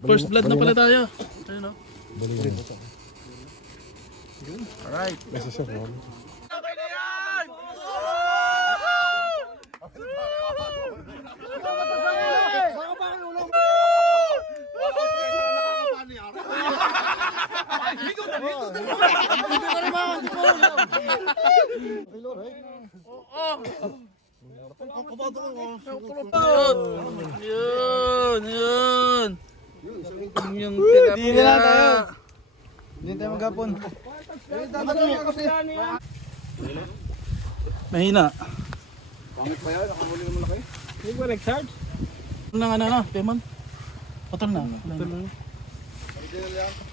First blood na pala tayo. Ayun o. Alright. Yun, yun. Yung Hindi na lang tayo. Hindi tayo maghapon. Mahina. Pangit pa yan, nakahuli naman laki. Hindi ba nag-charge? Ano na, Pemon? Putol na. Hindi na lang.